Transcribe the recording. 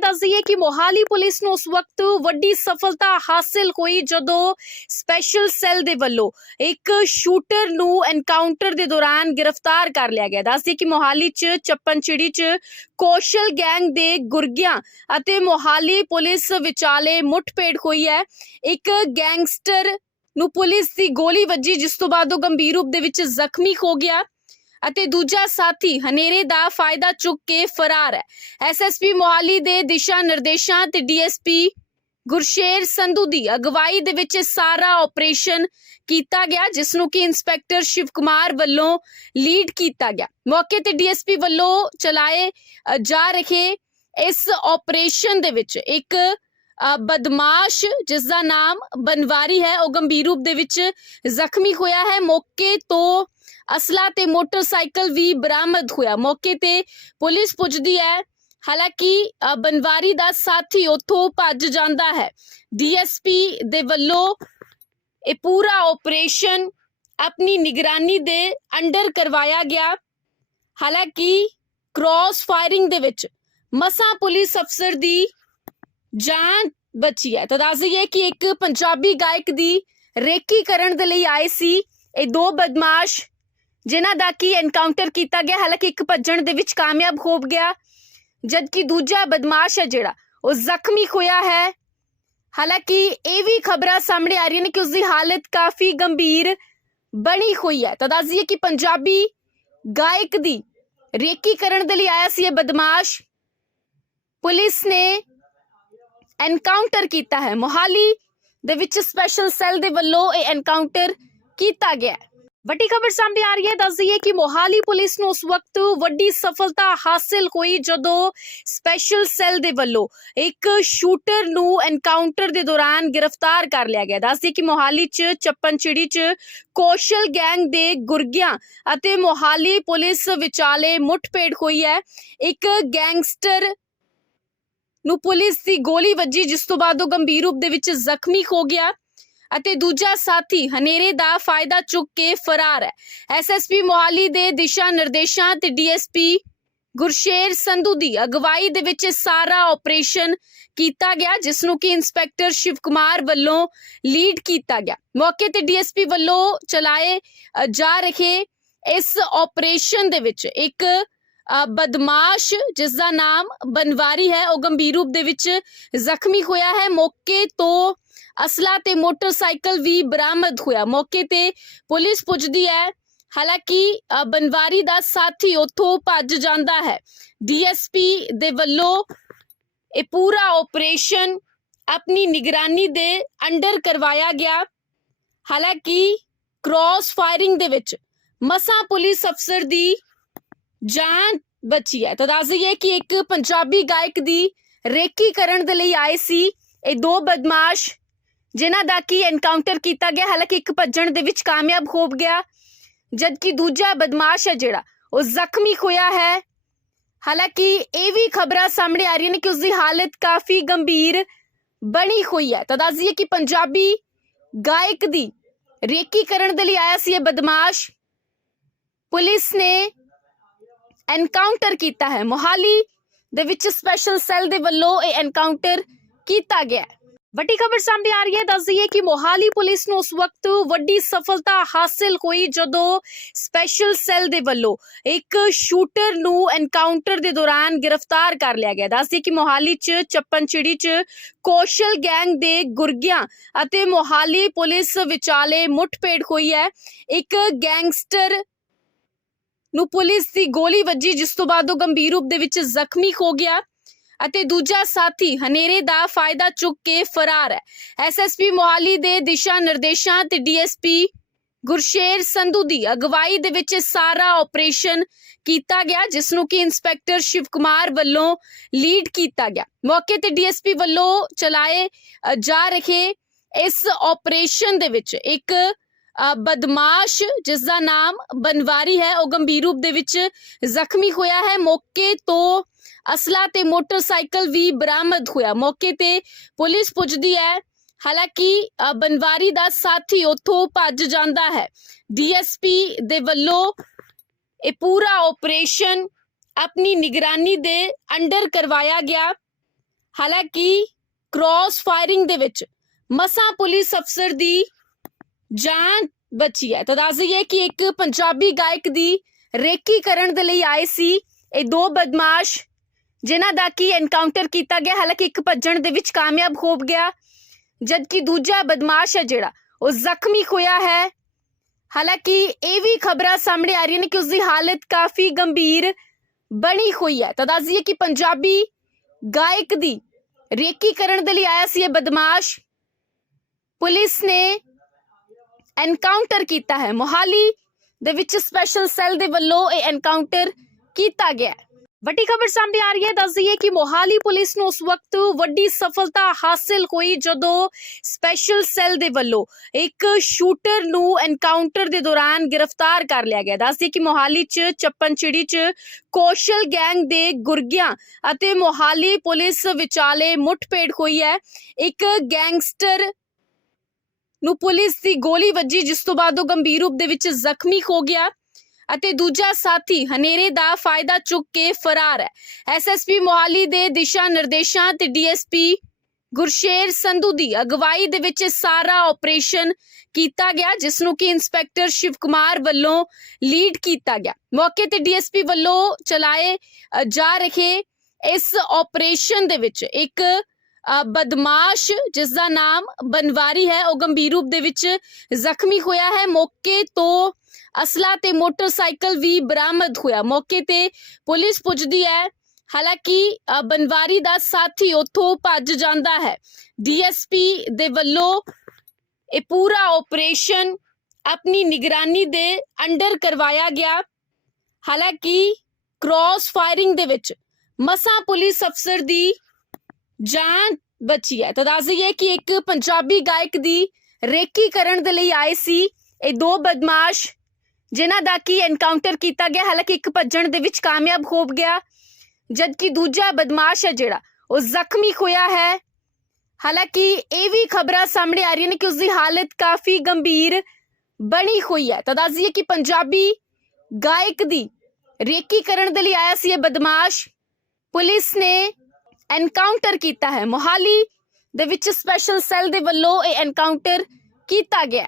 ਦੱਸ ਦਈਏ ਕਿ ਮੋਹਾਲੀ ਪੁਲਿਸ ਨੂੰ ਉਸ ਵਕਤ ਵੱਡੀ ਸਫਲਤਾ ਹਾਸਿਲ ਹੋਈ ਜਦੋਂ ਸਪੈਸ਼ਲ ਸੈੱਲ ਦੇ ਵੱਲੋਂ ਇੱਕ ਸ਼ੂਟਰ ਨੂੰ ਐਨਕਾਊਂਟਰ ਦੇ ਦੌਰਾਨ ਗ੍ਰਿਫਤਾਰ ਕਰ ਲਿਆ ਗਿਆ। ਦੱਸ ਦਈਏ ਕਿ ਮੋਹਾਲੀ 'ਚ ਚੱਪਨਚਿੜੀ 'ਚ ਕੌਸ਼ਲ ਗੈਂਗ ਦੇ ਗੁਰਗਿਆਂ ਅਤੇ ਮੋਹਾਲੀ ਪੁਲਿਸ ਵਿਚਾਲੇ ਮੁੱਠਭੇੜ ਹੋਈ ਹੈ। ਇੱਕ ਗੈਂਗਸਟਰ ਨੂੰ ਪੁਲਿਸ ਦੀ ਗੋਲੀ ਵੱਜੀ, ਜਿਸ ਤੋਂ ਬਾਅਦ ਉਹ ਗੰਭੀਰ ਰੂਪ ਦੇ ਵਿੱਚ ਜ਼ਖਮੀ ਹੋ ਗਿਆ। ਅਤੇ ਦੂਜਾ ਸਾਥੀ ਹਨੇਰੇ ਦਾ ਫਾਇਦਾ ਚੁੱਕ ਕੇ ਫਰਾਰ ਹੈ। ਐਸਐਸਪੀ ਮੋਹਾਲੀ ਦੇ ਦਿਸ਼ਾ ਨਿਰਦੇਸ਼ਾਂ ਤੇ ਡੀਐਸਪੀ ਗੁਰਸ਼ੇਰ ਸੰਧੂ ਦੀ ਅਗਵਾਈ ਦੇ ਵਿੱਚ ਸਾਰਾ ਆਪਰੇਸ਼ਨ ਕੀਤਾ ਗਿਆ ਜਿਸ ਨੂੰ ਕਿ ਇੰਸਪੈਕਟਰ ਸ਼ਿਵ ਕੁਮਾਰ ਵੱਲੋਂ ਲੀਡ ਕੀਤਾ ਗਿਆ। ਮੌਕੇ ਤੇ ਡੀਐਸਪੀ ਵੱਲੋਂ ਚਲਾਏ ਜਾ ਰਹੇ ਇਸ ਆਪਰੇਸ਼ਨ ਦੇ ਵਿੱਚ ਇੱਕ ਬਦਮਾਸ਼ ਜਿਸ ਦਾ ਨਾਮ ਬਨਵਾਰੀ ਹੈ, ਉਹ ਗੰਭੀਰ ਰੂਪ ਦੇ ਵਿੱਚ ਜ਼ਖਮੀ ਹੋਇਆ ਹੈ। ਮੌਕੇ ਤੋਂ ਅਸਲਾ ਤੇ ਮੋਟਰਸਾਈਕਲ ਵੀ ਬਰਾਮਦ ਹੋਇਆ। ਮੌਕੇ ਤੇ ਪੁਲਿਸ ਪੁੱਜਦੀ ਹੈ। ਹਾਲਾਂਕਿ ਬਨਵਾਰੀ ਦਾ ਸਾਥੀ ਉੱਥੋਂ ਭੱਜ ਜਾਂਦਾ ਹੈ। ਡੀਐਸਪੀ ਦੇ ਵੱਲੋਂ ਇਹ ਪੂਰਾ ਆਪਰੇਸ਼ਨ ਆਪਣੀ ਨਿਗਰਾਨੀ ਦੇ ਅੰਡਰ ਕਰਵਾਇਆ ਗਿਆ। ਹਾਲਾਂਕਿ, ਕ੍ਰਾਸ ਫਾਇਰਿੰਗ ਦੇ ਵਿੱਚ ਮਸਾਂ ਪੁਲਿਸ ਅਫਸਰ ਦੀ ਜਾਨ ਬਚੀ ਹੈ। ਤਾਂ ਦੱਸ ਦਈਏ ਕਿ ਇੱਕ ਪੰਜਾਬੀ ਗਾਇਕ ਦੀ ਰੇਕੀ ਕਰਨ ਦੇ ਲਈ ਆਏ ਸੀ। ਇਹ ਦੋ ਬਦਮਾਸ਼ ਜਿਨ੍ਹਾਂ ਦਾ ਕੀ ਐਨਕਾਊਂਟਰ ਕੀਤਾ ਗਿਆ, ਹਾਲਾਂਕਿ ਇੱਕ ਭੱਜਣ ਦੇ ਵਿੱਚ ਕਾਮਯਾਬ ਹੋ ਗਿਆ, ਜਦਕਿ ਦੂਜਾ ਬਦਮਾਸ਼ ਹੈ ਜਿਹੜਾ, ਉਹ ਜ਼ਖਮੀ ਹੋਇਆ ਹੈ। ਹਾਲਾਂਕਿ ਇਹ ਵੀ ਖਬਰਾਂ ਸਾਹਮਣੇ ਆ ਰਹੀਆਂ ਨੇ ਕਿ ਉਸ ਦੀ ਹਾਲਤ ਕਾਫੀ ਗੰਭੀਰ ਬਣੀ ਹੋਈ ਹੈ। ਤਾਂ ਦੱਸ ਦਈਏ ਕਿ ਪੰਜਾਬੀ ਗਾਇਕ ਦੀ ਰੇਕੀ ਕਰਨ ਦੇ ਲਈ ਆਇਆ ਸੀ ਇਹ ਬਦਮਾਸ਼। ਪੁਲਿਸ ਨੇ ਐਨਕਾਊਂਟਰ ਕੀਤਾ ਹੈ। ਮੋਹਾਲੀ ਦੇ ਵਿੱਚ ਸਪੈਸ਼ਲ ਸੈੱਲ ਦੇ ਵੱਲੋਂ ਇਹ ਐਨਕਾਊਂਟਰ ਕੀਤਾ ਗਿਆ ਵੱਡੀ ਖਬਰ ਸਾਹਮਣੇ ਆ ਰਹੀ ਹੈ। ਦੱਸ ਦਈਏ ਕਿ ਮੋਹਾਲੀ ਪੁਲਿਸ ਨੂੰ ਉਸ ਵਕਤ ਵੱਡੀ ਸਫਲਤਾ ਹਾਸਿਲ ਹੋਈ ਜਦੋਂ ਸਪੈਸ਼ਲ ਸੈੱਲ ਦੇ ਵੱਲੋਂ ਇੱਕ ਸ਼ੂਟਰ ਨੂੰ ਐਨਕਾਊਂਟਰ ਦੇ ਦੌਰਾਨ ਗ੍ਰਿਫਤਾਰ ਕਰ ਲਿਆ ਗਿਆ। ਦੱਸ ਦਈਏ ਕਿ ਮੋਹਾਲੀ 'ਚ ਚੱਪਨਚਿੜੀ 'ਚ ਕੌਸ਼ਲ ਗੈਂਗ ਦੇ ਗੁਰਗਿਆਂ ਅਤੇ ਮੋਹਾਲੀ ਪੁਲਿਸ ਵਿਚਾਲੇ ਮੁੱਠਭੇੜ ਹੋਈ ਹੈ। ਇੱਕ ਗੈਂਗਸਟਰ ਨੂੰ ਪੁਲਿਸ ਦੀ ਗੋਲੀ ਵੱਜੀ, ਜਿਸ ਤੋਂ ਬਾਅਦ ਉਹ ਗੰਭੀਰ ਰੂਪ ਦੇ ਵਿੱਚ ਜ਼ਖਮੀ ਹੋ ਗਿਆ। ਅਤੇ ਦੂਜਾ ਸਾਥੀ ਹਨੇਰੇ ਦਾ ਫਾਇਦਾ ਚੁੱਕ ਕੇ ਫਰਾਰ ਹੈ। ਐਸਐਸਪੀ ਮੋਹਾਲੀ ਦੇ ਦਿਸ਼ਾ ਨਿਰਦੇਸ਼ਾਂ ਤੇ ਡੀਐਸਪੀ ਗੁਰਸ਼ੇਰ ਸੰਧੂ ਦੀ ਅਗਵਾਈ ਦੇ ਵਿੱਚ ਸਾਰਾ ਆਪਰੇਸ਼ਨ ਕੀਤਾ ਗਿਆ, ਜਿਸ ਨੂੰ ਕਿ ਇੰਸਪੈਕਟਰ ਸ਼ਿਵ ਕੁਮਾਰ ਵੱਲੋਂ ਲੀਡ ਕੀਤਾ ਗਿਆ। ਮੌਕੇ ਤੇ ਡੀਐਸਪੀ ਵੱਲੋਂ ਚਲਾਏ ਜਾ ਰਹੇ ਇਸ ਆਪਰੇਸ਼ਨ ਦੇ ਵਿੱਚ ਇੱਕ ਬਦਮਾਸ਼, ਜਿਸ ਦਾ ਨਾਮ ਬਨਵਾਰੀ ਹੈ, ਉਹ ਗੰਭੀਰ ਰੂਪ ਦੇ ਵਿੱਚ ਜ਼ਖਮੀ ਹੋਇਆ ਹੈ। ਮੌਕੇ ਤੋਂ ਅਸਲਾ ਤੇ ਮੋਟਰਸਾਈਕਲ ਵੀ ਬਰਾਮਦ ਹੋਇਆ। ਮੌਕੇ ਤੇ ਪੁਲਿਸ ਪੁੱਜਦੀ ਹੈ। ਹਾਲਾਂਕਿ ਬਨਵਾਰੀ ਦਾ ਸਾਥੀ ਉੱਥੋਂ ਭੱਜ ਜਾਂਦਾ ਹੈ। ਡੀਐਸਪੀ ਦੇ ਵੱਲੋਂ ਇਹ ਪੂਰਾ ਆਪਰੇਸ਼ਨ ਆਪਣੀ ਨਿਗਰਾਨੀ ਦੇ ਅੰਡਰ ਕਰਵਾਇਆ ਗਿਆ। ਹਾਲਾਂਕਿ, ਕ੍ਰਾਸ ਫਾਇਰਿੰਗ ਦੇ ਵਿੱਚ ਮਸਾਂ ਪੁਲਿਸ ਅਫਸਰ ਦੀ ਜਾਨ ਬਚੀ ਹੈ। ਤਾਂ ਦੱਸ ਦਈਏ ਕਿ ਇੱਕ ਪੰਜਾਬੀ ਗਾਇਕ ਦੀ ਰੇਕੀ ਕਰਨ ਦੇ ਲਈ ਆਏ ਸੀ। ਇਹ ਦੋ ਬਦਮਾਸ਼ ਜਿਨ੍ਹਾਂ ਦਾ ਕੀ ਐਨਕਾਊਂਟਰ ਕੀਤਾ ਗਿਆ, ਹਾਲਾਂਕਿ ਇੱਕ ਭੱਜਣ ਦੇ ਵਿੱਚ ਕਾਮਯਾਬ ਹੋ ਗਿਆ, ਜਦਕਿ ਦੂਜਾ ਬਦਮਾਸ਼ ਹੈ ਜਿਹੜਾ, ਉਹ ਜ਼ਖਮੀ ਹੋਇਆ ਹੈ। ਹਾਲਾਂਕਿ ਇਹ ਵੀ ਖਬਰਾਂ ਸਾਹਮਣੇ ਆ ਰਹੀਆਂ ਨੇ ਕਿ ਉਸ ਦੀ ਹਾਲਤ ਕਾਫੀ ਗੰਭੀਰ ਬਣੀ ਹੋਈ ਹੈ। ਤਾਂ ਦੱਸ ਦਈਏ ਕਿ ਪੰਜਾਬੀ ਗਾਇਕ ਦੀ ਰੇਕੀ ਕਰਨ ਦੇ ਲਈ ਆਇਆ ਸੀ ਇਹ ਬਦਮਾਸ਼। ਪੁਲਿਸ ਨੇ ਐਨਕਾਊਂਟਰ ਕੀਤਾ ਹੈ। ਮੋਹਾਲੀ ਦੇ ਵਿੱਚ ਸਪੈਸ਼ਲ ਸੈੱਲ ਦੇ ਵੱਲੋਂ ਇਹ ਐਨਕਾਊਂਟਰ ਕੀਤਾ ਗਿਆ ਵੱਡੀ ਖਬਰ ਸਾਹਮਣੇ ਆ ਰਹੀ ਹੈ। ਦੱਸ ਦਈਏ ਕਿ ਮੋਹਾਲੀ ਪੁਲਿਸ ਨੂੰ ਉਸ ਵਕਤ ਵੱਡੀ ਸਫਲਤਾ ਹਾਸਿਲ ਹੋਈ ਜਦੋਂ ਸਪੈਸ਼ਲ ਸੈੱਲ ਦੇ ਵੱਲੋਂ ਇੱਕ ਸ਼ੂਟਰ ਨੂੰ ਐਨਕਾਊਂਟਰ ਦੇ ਦੌਰਾਨ ਗ੍ਰਿਫਤਾਰ ਕਰ ਲਿਆ ਗਿਆ। ਦੱਸ ਦਈਏ ਕਿ ਮੋਹਾਲੀ 'ਚ ਚੱਪਨਚਿੜੀ 'ਚ ਕੌਸ਼ਲ ਗੈਂਗ ਦੇ ਗੁਰਗਿਆਂ ਅਤੇ ਮੋਹਾਲੀ ਪੁਲਿਸ ਵਿਚਾਲੇ ਮੁੱਠਭੇੜ ਹੋਈ ਹੈ। ਇੱਕ ਗੈਂਗਸਟਰ ਨੂੰ ਪੁਲਿਸ ਦੀ ਗੋਲੀ ਵੱਜੀ, ਜਿਸ ਤੋਂ ਬਾਅਦ ਉਹ ਗੰਭੀਰ ਰੂਪ ਦੇ ਵਿੱਚ ਜ਼ਖਮੀ ਹੋ ਗਿਆ। ਅਤੇ ਦੂਜਾ ਸਾਥੀ ਹਨੇਰੇ ਦਾ ਫਾਇਦਾ ਚੁੱਕ ਕੇ ਫਰਾਰ ਹੈ। ਐਸਐਸਪੀ ਮੋਹਾਲੀ ਦੇ ਦਿਸ਼ਾ ਨਿਰਦੇਸ਼ਾਂ ਤੇ ਡੀਐਸਪੀ ਗੁਰਸ਼ੇਰ ਸੰਧੂ ਦੀ ਅਗਵਾਈ ਦੇ ਵਿੱਚ ਸਾਰਾ ਆਪਰੇਸ਼ਨ ਕੀਤਾ ਗਿਆ, ਜਿਸ ਨੂੰ ਕਿ ਇੰਸਪੈਕਟਰ ਸ਼ਿਵ ਕੁਮਾਰ ਵੱਲੋਂ ਲੀਡ ਕੀਤਾ ਗਿਆ। ਮੌਕੇ ਤੇ ਡੀਐਸਪੀ ਵੱਲੋਂ ਚਲਾਏ ਜਾ ਰਹੇ ਇਸ ਆਪਰੇਸ਼ਨ ਦੇ ਵਿੱਚ ਇੱਕ ਬਦਮਾਸ਼, ਜਿਸ ਦਾ ਨਾਮ ਬਨਵਾਰੀ ਹੈ, ਉਹ ਗੰਭੀਰ ਰੂਪ ਦੇ ਵਿੱਚ ਜ਼ਖਮੀ ਹੋਇਆ ਹੈ। ਮੌਕੇ ਤੋਂ ਅਸਲਾ ਤੇ ਮੋਟਰਸਾਈਕਲ ਵੀ ਬਰਾਮਦ ਹੋਇਆ। ਮੌਕੇ ਤੇ ਪੁਲਿਸ ਪੁੱਜਦੀ ਹੈ। ਹਾਲਾਂਕਿ ਬਨਵਾਰੀ ਦਾ ਸਾਥੀ ਉੱਥੋਂ ਭੱਜ ਜਾਂਦਾ ਹੈ। ਡੀਐਸਪੀ ਦੇ ਵੱਲੋਂ ਇਹ ਪੂਰਾ ਆਪਰੇਸ਼ਨ ਆਪਣੀ ਨਿਗਰਾਨੀ ਦੇ ਅੰਡਰ ਕਰਵਾਇਆ ਗਿਆ। ਹਾਲਾਂਕਿ, ਕ੍ਰਾਸ ਫਾਇਰਿੰਗ ਦੇ ਵਿੱਚ ਮਸਾਂ ਪੁਲਿਸ ਅਫਸਰ ਦੀ ਜਾਨ ਬਚੀ ਹੈ। ਤਾਂ ਦੱਸ ਦਈਏ ਕਿ ਇੱਕ ਪੰਜਾਬੀ ਗਾਇਕ ਦੀ ਰੇਕੀ ਕਰਨ ਦੇ ਲਈ ਆਏ ਸੀ। ਇਹ ਦੋ ਬਦਮਾਸ਼ ਜਿਨ੍ਹਾਂ ਦਾ ਕੀ ਐਨਕਾਊਂਟਰ ਕੀਤਾ ਗਿਆ, ਹਾਲਾਂਕਿ ਇੱਕ ਭੱਜਣ ਦੇ ਵਿੱਚ ਕਾਮਯਾਬ ਹੋ ਗਿਆ, ਜਦਕਿ ਦੂਜਾ ਬਦਮਾਸ਼ ਹੈ ਜਿਹੜਾ, ਉਹ ਜ਼ਖਮੀ ਹੋਇਆ ਹੈ। ਹਾਲਾਂਕਿ ਇਹ ਵੀ ਖਬਰਾਂ ਸਾਹਮਣੇ ਆ ਰਹੀਆਂ ਨੇ ਕਿ ਉਸ ਦੀ ਹਾਲਤ ਕਾਫੀ ਗੰਭੀਰ ਬਣੀ ਹੋਈ ਹੈ। ਤਾਂ ਦੱਸ ਕਿ ਪੰਜਾਬੀ ਗਾਇਕ ਦੀ ਰੇਕੀ ਕਰਨ ਦੇ ਲਈ ਆਇਆ ਸੀ ਇਹ ਬਦਮਾਸ਼। ਪੁਲਿਸ ਨੇ ਐਨਕਾਊਂਟਰ ਕੀਤਾ ਹੈ। ਮੋਹਾਲੀ ਦੇ ਵਿੱਚ ਸਪੈਸ਼ਲ ਸੈੱਲ ਦੇ ਵੱਲੋਂ ਇਹ ਐਨਕਾਊਂਟਰ ਕੀਤਾ ਗਿਆ ਵੱਡੀ ਖਬਰ ਸਾਹਮਣੇ ਆ ਰਹੀ ਹੈ। ਦੱਸ ਦਈਏ ਕਿ ਮੋਹਾਲੀ ਪੁਲਿਸ ਨੂੰ ਉਸ ਵਕਤ ਵੱਡੀ ਸਫਲਤਾ ਹਾਸਲ ਹੋਈ ਜਦੋਂ ਸਪੈਸ਼ਲ ਸੈੱਲ ਦੇ ਵੱਲੋਂ ਇੱਕ ਸ਼ੂਟਰ ਨੂੰ ਐਨਕਾਊਂਟਰ ਦੇ ਦੌਰਾਨ ਗ੍ਰਿਫਤਾਰ ਕਰ ਲਿਆ ਗਿਆ। ਦੱਸ ਦਈਏ ਕਿ ਮੋਹਾਲੀ 'ਚ ਚੱਪਨਚਿੜੀ 'ਚ ਕੌਸ਼ਲ ਗੈਂਗ ਦੇ ਗੁਰਗਿਆਂ ਅਤੇ ਮੋਹਾਲੀ ਪੁਲਿਸ ਵਿਚਾਲੇ ਮੁੱਠਭੇੜ ਹੋਈ ਹੈ। ਇੱਕ ਗੈਂਗਸਟਰ ਨੂੰ ਪੁਲਿਸ ਦੀ ਗੋਲੀ ਵੱਜੀ, ਜਿਸ ਤੋਂ ਬਾਅਦ ਉਹ ਗੰਭੀਰ ਰੂਪ ਦੇ ਵਿੱਚ ਜ਼ਖਮੀ ਹੋ ਗਿਆ। ਅਤੇ ਦੂਜਾ ਸਾਥੀ ਹਨੇਰੇ ਦਾ ਫਾਇਦਾ ਚੁੱਕ ਕੇ ਫਰਾਰ ਹੈ। ਐਸਐਸਪੀ ਮੋਹਾਲੀ ਦੇ ਦਿਸ਼ਾ ਨਿਰਦੇਸ਼ਾਂ ਤੇ ਡੀਐਸਪੀ ਗੁਰਸ਼ੇਰ ਸੰਧੂ ਦੀ ਅਗਵਾਈ ਦੇ ਵਿੱਚ ਸਾਰਾ ਆਪਰੇਸ਼ਨ ਕੀਤਾ ਗਿਆ, ਜਿਸ ਨੂੰ ਕਿ ਇੰਸਪੈਕਟਰ ਸ਼ਿਵ ਕੁਮਾਰ ਵੱਲੋਂ ਲੀਡ ਕੀਤਾ ਗਿਆ। ਮੌਕੇ ਤੇ ਡੀਐਸਪੀ ਵੱਲੋਂ ਚਲਾਏ ਜਾ ਰਹੇ ਇਸ ਆਪਰੇਸ਼ਨ ਦੇ ਵਿੱਚ ਇੱਕ ਬਦਮਾਸ਼, ਜਿਸ ਦਾ ਨਾਮ ਬਨਵਾਰੀ ਹੈ, ਉਹ ਗੰਭੀਰ ਰੂਪ ਦੇ ਵਿੱਚ ਜ਼ਖਮੀ ਹੋਇਆ ਹੈ। ਮੌਕੇ ਤੋਂ ਅਸਲਾ ਤੇ ਮੋਟਰਸਾਈਕਲ ਵੀ ਬਰਾਮਦ ਹੋਇਆ। ਮੌਕੇ ਤੇ ਪੁਲਿਸ ਪੁੱਜਦੀ ਹੈ। ਹਾਲਾਂਕਿ ਬਨਵਾਰੀ ਦਾ ਸਾਥੀ ਉੱਥੋਂ ਭੱਜ ਜਾਂਦਾ ਹੈ। ਡੀਐਸਪੀ ਦੇ ਵੱਲੋਂ ਇਹ ਪੂਰਾ ਆਪਰੇਸ਼ਨ ਆਪਣੀ ਨਿਗਰਾਨੀ ਦੇ ਅੰਡਰ ਕਰਵਾਇਆ ਗਿਆ। ਹਾਲਾਂਕਿ, ਕ੍ਰਾਸ ਫਾਇਰਿੰਗ ਦੇ ਵਿੱਚ ਮਸਾਂ ਪੁਲਿਸ ਅਫਸਰ ਦੀ ਜਾਨ ਬਚੀ ਹੈ। ਤਾਂ ਦੱਸ ਦਈਏ ਕਿ ਇੱਕ ਪੰਜਾਬੀ ਗਾਇਕ ਦੀ ਰੇਕੀ ਕਰਨ ਦੇ ਲਈ ਆਏ ਸੀ। ਇਹ ਦੋ ਬਦਮਾਸ਼ ਜਿਨ੍ਹਾਂ ਦਾ ਕੀ ਐਨਕਾਊਂਟਰ ਕੀਤਾ ਗਿਆ, ਹਾਲਾਂਕਿ ਇੱਕ ਭੱਜਣ ਦੇ ਵਿੱਚ ਕਾਮਯਾਬ ਹੋ ਗਿਆ, ਜਦਕਿ ਦੂਜਾ ਬਦਮਾਸ਼ ਹੈ ਜਿਹੜਾ, ਉਹ ਜ਼ਖਮੀ ਹੋਇਆ ਹੈ। ਹਾਲਾਂਕਿ ਇਹ ਵੀ ਖਬਰਾਂ ਸਾਹਮਣੇ ਆ ਰਹੀਆਂ ਨੇ ਕਿ ਉਸ ਦੀ ਹਾਲਤ ਕਾਫੀ ਗੰਭੀਰ ਬਣੀ ਹੋਈ ਹੈ। ਤਾਂ ਦੱਸ ਕਿ ਪੰਜਾਬੀ ਗਾਇਕ ਦੀ ਰੇਕੀ ਕਰਨ ਦੇ ਲਈ ਆਇਆ ਸੀ ਇਹ ਬਦਮਾਸ਼। ਪੁਲਿਸ ਨੇ ਐਨਕਾਊਂਟਰ ਕੀਤਾ ਹੈ। ਮੋਹਾਲੀ ਦੇ ਵਿੱਚ ਸਪੈਸ਼ਲ ਸੈੱਲ ਦੇ ਵੱਲੋਂ ਇਹ ਐਨਕਾਊਂਟਰ ਕੀਤਾ ਗਿਆ